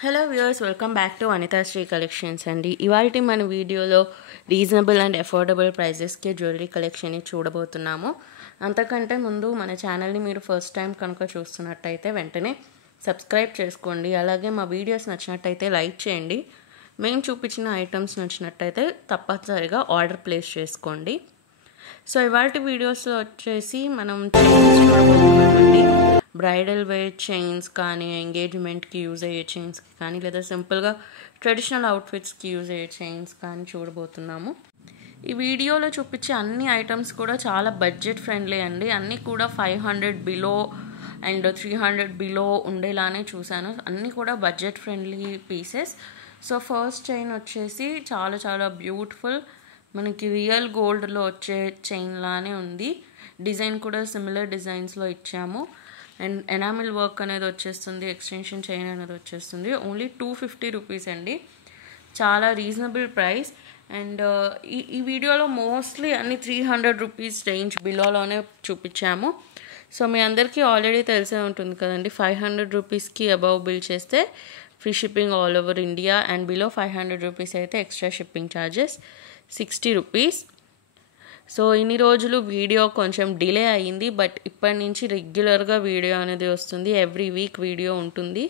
Hello viewers, welcome back to Anitha Sri collections అండి. ఇవాళ మన వీడియోలో రీజనబుల్ అండ్ అఫోర్డబుల్ ప్రైజెస్కి జ్యువెలరీ కలెక్షన్ని చూడబోతున్నాము. అంతకంటే ముందు మన ఛానల్ని మీరు ఫస్ట్ టైం కనుక చూస్తున్నట్టయితే వెంటనే సబ్స్క్రైబ్ చేసుకోండి. అలాగే మా వీడియోస్ నచ్చినట్టయితే లైక్ చేయండి. మేము చూపించిన ఐటమ్స్ నచ్చినట్టయితే తప్పనిసరిగా ఆర్డర్ ప్లేస్ చేసుకోండి. సో ఇవాళ వీడియోస్లో వచ్చేసి మనం చైన్స్ చూడబోతున్నామండి. బ్రైడల్ వేర్ చైన్స్ కానీ, ఎంగేజ్మెంట్కి యూజ్ అయ్యే చైన్స్ కానీ, లేదా సింపుల్గా ట్రెడిషనల్ అవుట్ఫిట్స్కి యూజ్ అయ్యే చైన్స్ కానీ చూడబోతున్నాము. ఈ వీడియోలో చూపించే అన్ని ఐటమ్స్ కూడా చాలా బడ్జెట్ ఫ్రెండ్లీ అండి. అన్నీ కూడా 500 బిలో అండ్ 300 బిలో ఉండేలానే చూశాను. అన్నీ కూడా budget friendly pieces. So first chain వచ్చేసి చాలా చాలా బ్యూటిఫుల్, మనకి రియల్ గోల్డ్లో వచ్చే చైన్ లానే ఉంది. డిజైన్ కూడా సిమిలర్ డిజైన్స్లో ఇచ్చాము. అండ్ ఎనామిల్ వర్క్ అనేది వచ్చేస్తుంది, ఎక్స్టెన్షన్ చైన్ అనేది వచ్చేస్తుంది. ఓన్లీ 250 రూపీస్ అండి, చాలా రీజనబుల్ ప్రైస్. అండ్ ఈ వీడియోలో మోస్ట్లీ అన్ని 300 రూపీస్ రేంజ్ బిలోలోనే చూపించాము. సో మీ అందరికీ ఆల్రెడీ తెలిసే ఉంటుంది కదండి, 500 రూపీస్కి అబవ్ బిల్ చేస్తే free shipping all over India, and below 500 rupees అయితే extra shipping charges 60 rupees. So ఇన్ని రోజులు వీడియో కొంచెం డిలే అయ్యింది, బట్ ఇప్పటి నుంచి రెగ్యులర్గా వీడియో అనేది వస్తుంది. ఎవ్రీ వీక్ వీడియో ఉంటుంది.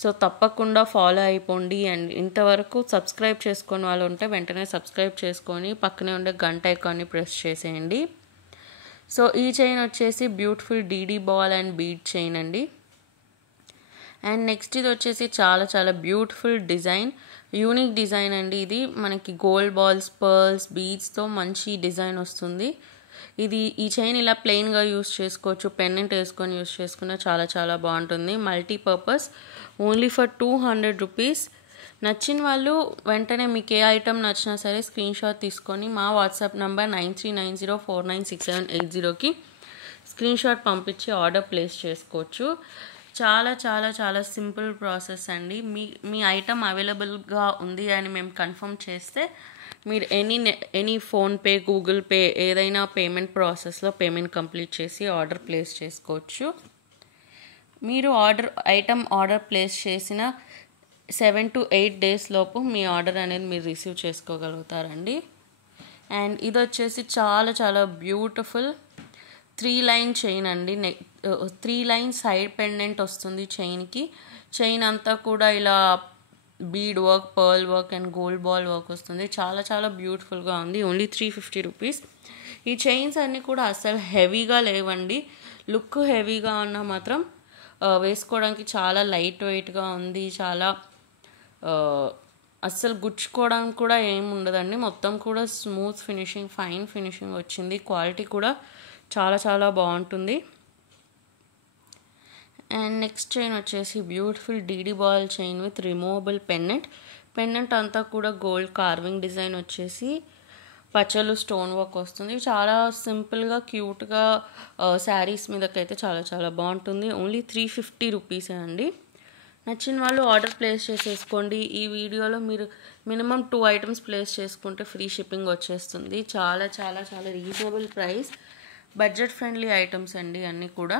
సో తప్పకుండా ఫాలో అయిపోండి. అండ్ ఇంతవరకు సబ్స్క్రైబ్ చేసుకొని వాళ్ళు ఉంటే వెంటనే సబ్స్క్రైబ్ చేసుకొని పక్కనే ఉండే గంట ఐకాన్ని ప్రెస్ చేసేయండి. సో ఈ చైన్ వచ్చేసి beautiful DD ball and bead chain అండి. అండ్ నెక్స్ట్ ఇది వచ్చేసి చాలా చాలా బ్యూటిఫుల్ డిజైన్, యూనిక్ డిజైన్ అండి. ఇది మనకి గోల్డ్ బాల్స్, పర్ల్స్, బీడ్స్తో మంచి డిజైన్ వస్తుంది. ఈ చైన్ ఇలా ప్లెయిన్గా యూస్ చేసుకోవచ్చు, పెండెంట్ వేసుకొని యూస్ చేసుకున్న చాలా చాలా బాగుంటుంది. Multipurpose, only for 200 rupees. నచ్చిన వాళ్ళు వెంటనే మీకు ఏ ఐటమ్ నచ్చినా సరే స్క్రీన్ షాట్ తీసుకొని మా వాట్సాప్ నంబర్ 9390496780కి స్క్రీన్ షాట్ పంపించి ఆర్డర్ ప్లేస్ చేసుకోవచ్చు. చాలా చాలా చాలా సింపుల్ ప్రాసెస్ అండి. మీ ఐటమ్ అవైలబుల్గా ఉంది అని మేము కన్ఫర్మ్ చేస్తే మీరు ఎనీ ఫోన్పే, గూగుల్ పే ఏదైనా పేమెంట్ ప్రాసెస్లో పేమెంట్ కంప్లీట్ చేసి ఆర్డర్ ప్లేస్ చేసుకోవచ్చు. మీరు ఐటమ్ ఆర్డర్ ప్లేస్ చేసిన 7 to 8 days లోపు మీ ఆర్డర్ అనేది మీరు రిసీవ్ చేసుకోగలుగుతారండి. అండ్ ఇది వచ్చేసి చాలా చాలా బ్యూటిఫుల్ 3 లైన్ చైన్ అండి. 3 లైన్ సైడ్ పెండెంట్ వస్తుంది చైన్కి. చైన్ అంతా కూడా ఇలా bead work, pearl work and gold ball work వస్తుంది. చాలా చాలా బ్యూటిఫుల్గా ఉంది. Only 350 rupees. ఈ చైన్స్ అన్నీ కూడా అసలు హెవీగా లేవండి. లుక్ హెవీగా ఉన్నా మాత్రం వేసుకోవడానికి చాలా లైట్ వెయిట్గా ఉంది. చాలా అస్సలు గుచ్చుకోవడానికి కూడా ఏమి ఉండదండి. మొత్తం కూడా స్మూత్ ఫినిషింగ్, ఫైన్ ఫినిషింగ్ వచ్చింది. క్వాలిటీ కూడా చాలా చాలా బాగుంటుంది. అండ్ నెక్స్ట్ చైన్ వచ్చేసి beautiful DD ball chain with removable pendant అంతా కూడా గోల్డ్ కార్వింగ్ డిజైన్ వచ్చేసి పచ్చలు స్టోన్ వర్క్ వస్తుంది. చాలా సింపుల్గా క్యూట్గా శారీస్ మీదకైతే చాలా చాలా బాగుంటుంది. ఓన్లీ 350 రూపీసే అండి. నచ్చిన వాళ్ళు ఆర్డర్ ప్లేస్ చేసేసుకోండి. ఈ వీడియోలో మీరు మినిమం 2 ఐటమ్స్ ప్లేస్ చేసుకుంటే ఫ్రీ షిప్పింగ్ వచ్చేస్తుంది. చాలా చాలా చాలా reasonable price, budget friendly items అండి అన్నీ కూడా.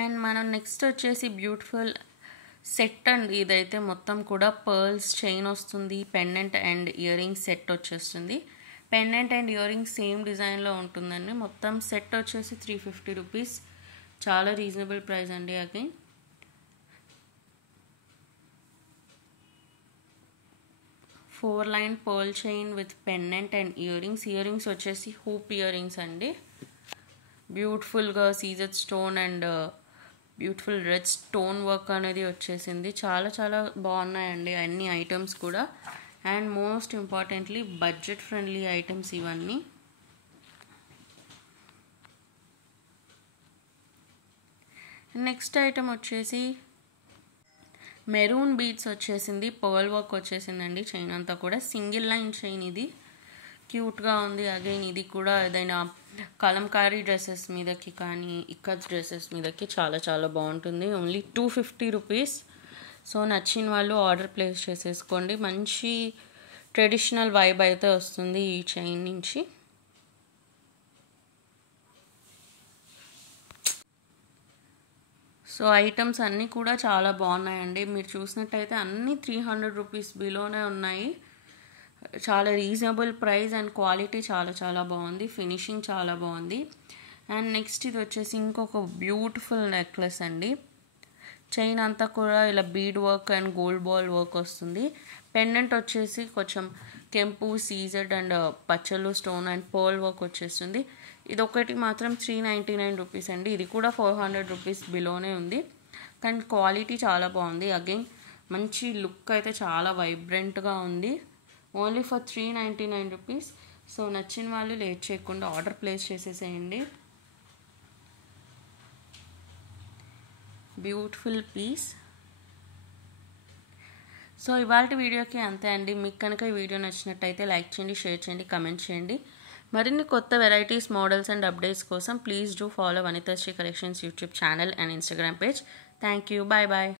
అండ్ మనం నెక్స్ట్ వచ్చేసి బ్యూటిఫుల్ సెట్ అండి. ఇదైతే మొత్తం కూడా పర్ల్స్ చైన్ వస్తుంది, pendant and ear ring set వచ్చేస్తుంది. Pendant and ear ring same డిజైన్లో ఉంటుందండి. మొత్తం సెట్ వచ్చేసి 350 రూపీస్, చాలా రీజనబుల్ ప్రైస్ అండి. Again 4 line pearl chain with pendant and ear rings వచ్చేసి హూప్ ఇయర్ రింగ్స్ అండి. బ్యూటిఫుల్గా CZ stone and beautiful red stone work అనేది వచ్చేసింది. చాలా చాలా బాగున్నాయండి అన్ని ఐటమ్స్ కూడా. And most importantly budget friendly items ఇవన్నీ. నెక్స్ట్ ఐటమ్ వచ్చేసి మెరూన్ బీడ్స్ వచ్చేసింది, పర్ల్ వర్క్ వచ్చేసిందండి. చైన్ అంతా కూడా సింగిల్ లైన్ చైన్, ఇది క్యూట్గా ఉంది. అగైన్ ఇది కూడా ఏదైనా కలంకారీ డ్రెస్సెస్ మీదకి కానీ, ఇక్కత్ డ్రెస్సెస్ మీదకి చాలా చాలా బాగుంటుంది. Only 250 rupees. సో నచ్చిన వాళ్ళు ఆర్డర్ ప్లేస్ చేసేసుకోండి. మంచి ట్రెడిషనల్ వైబ్ అయితే వస్తుంది ఈ చైన్ నుంచి. సో ఐటమ్స్ అన్నీ కూడా చాలా బాగున్నాయండి. మీరు చూసినట్టయితే అన్నీ 300 రూపీస్ బిలోనే ఉన్నాయి. చాలా రీజనబుల్ ప్రైస్ అండ్ క్వాలిటీ చాలా చాలా బాగుంది. ఫినిషింగ్ చాలా బాగుంది. అండ్ నెక్స్ట్ ఇది వచ్చేసి ఇంకొక బ్యూటిఫుల్ నెక్లెస్ అండి. చైన్ అంతా కూడా ఇలా bead work and gold ball work వస్తుంది. పెండెంట్ వచ్చేసి కొంచెం కెంపు, సీజెడ్ అండ్ పచ్చలు స్టోన్ అండ్ పర్ల్ వర్క్ వచ్చేస్తుంది. ఇది ఒకటి మాత్రం 399 రూపీస్ అండి. ఇది కూడా 400 రూపీస్ బిలోనే ఉంది. కానీ క్వాలిటీ చాలా బాగుంది. అగైన్ మంచి లుక్ అయితే చాలా వైబ్రెంట్గా ఉంది. Only for 399 rupees. సో నచ్చిన వాళ్ళు లేట్ చేయకుండా ఆర్డర్ ప్లేస్ చేసేసేయండి. Beautiful piece. సో ఇవాళ వీడియోకి అంతే అండి. మీకు కనుక ఈ వీడియో నచ్చినట్టయితే లైక్ చేయండి, షేర్ చేయండి, కమెంట్ చేయండి. మరిన్ని కొత్త వెరైటీస్, మోడల్స్ అండ్ అప్డేట్స్ కోసం please do follow Vanithasri collections YouTube channel and Instagram page. Thank you. Bye bye.